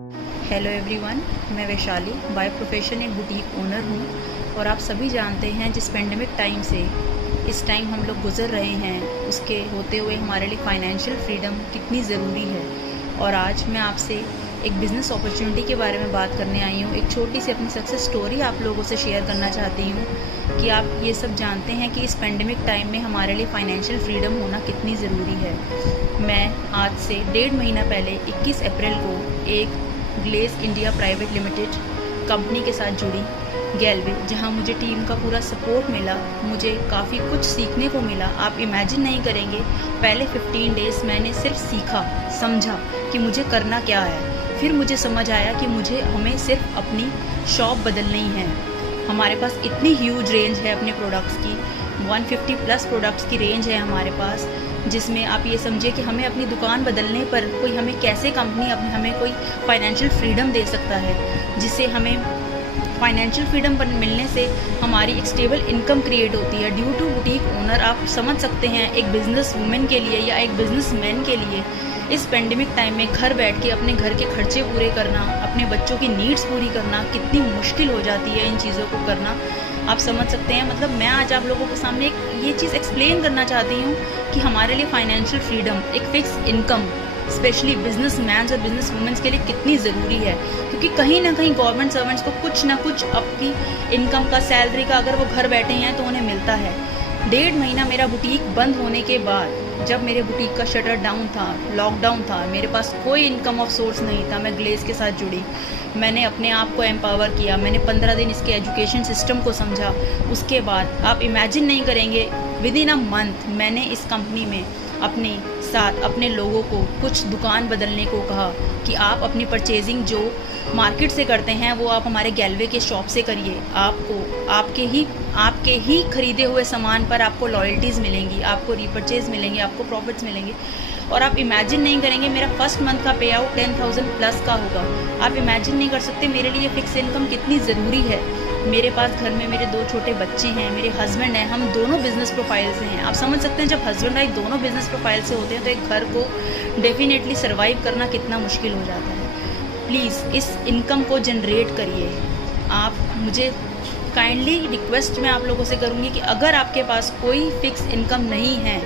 Hello everyone, मैं Vaishali by profession एक boutique owner हूँ। और आप सभी जानते हैं जिस पेंडेमिक टाइम से इस टाइम हम लोग गुज़र रहे हैं, उसके होते हुए हमारे लिए फ़ाइनेंशियल फ्रीडम कितनी ज़रूरी है। और आज मैं आपसे एक बिज़नेस अपॉर्चुनिटी के बारे में बात करने आई हूँ। एक छोटी सी अपनी सक्सेस स्टोरी आप लोगों से शेयर करना चाहती हूँ कि आप ये सब जानते हैं कि इस पेंडेमिक टाइम में हमारे लिए फ़ाइनेंशियल फ्रीडम होना कितनी ज़रूरी है। मैं आज से 1.5 महीना पहले 21 अप्रैल को एक Glaze India private limited company के साथ जुड़ी, गैलवे, जहां मुझे टीम का पूरा सपोर्ट मिला। मुझे काफ़ी कुछ सीखने को मिला। आप इमेजिन नहीं करेंगे, पहले 15 डेज़ मैंने सिर्फ सीखा, समझा कि मुझे करना क्या है। फिर मुझे समझ आया कि हमें सिर्फ अपनी शॉप बदलनी है। हमारे पास इतनी ह्यूज रेंज है अपने प्रोडक्ट्स की, 150 प्लस प्रोडक्ट्स की रेंज है हमारे पास, जिसमें आप ये समझिए कि हमें अपनी दुकान बदलने पर कोई हमें कैसे कंपनी हमें कोई फाइनेंशियल फ्रीडम दे सकता है, जिससे हमें फाइनेंशियल फ्रीडम मिलने से हमारी एक स्टेबल इनकम क्रिएट होती है। ड्यू टू बुटीक ओनर, आप समझ सकते हैं एक बिजनेस वुमेन के लिए या एक बिजनेस मैन के लिए इस पेंडेमिक टाइम में घर बैठ के अपने घर के खर्चे पूरे करना, अपने बच्चों की नीड्स पूरी करना कितनी मुश्किल हो जाती है। इन चीज़ों को करना आप समझ सकते हैं। मतलब मैं आज आप लोगों के सामने ये चीज़ एक्सप्लेन करना चाहती हूँ कि हमारे लिए फाइनेंशियल फ्रीडम, एक fix income, specially business man और बिजनेस वुमेन्स के लिए कितनी ज़रूरी है। क्योंकि कहीं ना कहीं गवर्नमेंट सर्वेंट्स को कुछ ना कुछ अपनी इनकम का, सैलरी का, अगर वो घर बैठे हैं तो उन्हें मिलता है। 1.5 महीना मेरा बुटीक बंद होने के बाद, जब मेरे बुटीक का शटर डाउन था, लॉकडाउन था, मेरे पास कोई इनकम ऑफ सोर्स नहीं था, मैं ग्लेज के साथ जुड़ी। मैंने अपने आप को एम्पावर किया, मैंने 15 दिन इसके एजुकेशन सिस्टम को समझा। उसके बाद आप इमेजिन नहीं करेंगे, विद इन अ मंथ मैंने इस कंपनी में अपने साथ अपने लोगों को कुछ दुकान बदलने को कहा कि आप अपनी परचेजिंग जो मार्केट से करते हैं वो आप हमारे गैलवे के शॉप से करिए। आपको आपके ही खरीदे हुए सामान पर आपको लॉयल्टीज़ मिलेंगी, आपको रीपरचेज मिलेंगे, आपको प्रॉफिट्स मिलेंगे। और आप इमेजिन नहीं करेंगे, मेरा फर्स्ट मंथ का पे आउट 10,000 प्लस का होगा। आप इमेजिन नहीं कर सकते मेरे लिए फिक्स इनकम कितनी ज़रूरी है। मेरे पास घर में मेरे 2 छोटे बच्चे हैं, मेरे हस्बैंड हैं, हम दोनों बिजनेस प्रोफाइल से हैं। आप समझ सकते हैं जब हस्बैंड वाइफ दोनों बिजनेस प्रोफाइल से होते हैं तो एक घर को डेफिनेटली सर्वाइव करना कितना मुश्किल हो जाता है। प्लीज़ इस इनकम को जनरेट करिए। आप मुझे काइंडली रिक्वेस्ट मैं आप लोगों से करूँगी कि अगर आपके पास कोई फिक्स इनकम नहीं है